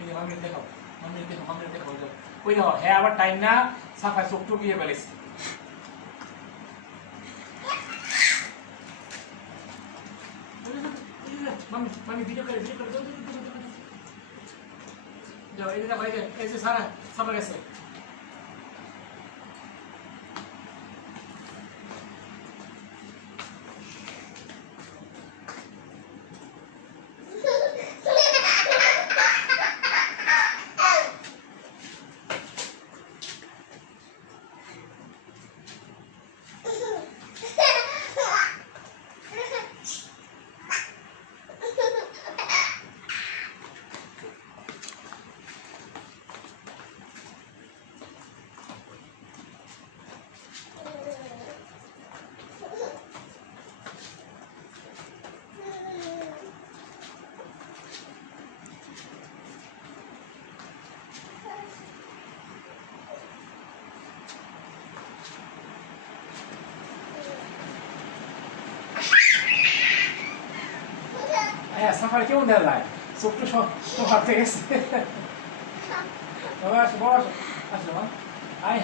এই যে মামির দেখো, মামির দেখো ওই দেখো হ্যাঁ আবার টাইম না সাফাই চোখ টুকিয়ে ফেলেছে। মামি ভিডিও করে যাও। এই যে দেখো, এই যে সারা সাফা গেছে। হ্যাঁ সাফারি কেমন দেখা যায়? চোখটা সব হাতে গেছে। বস বস আসো মা। আয়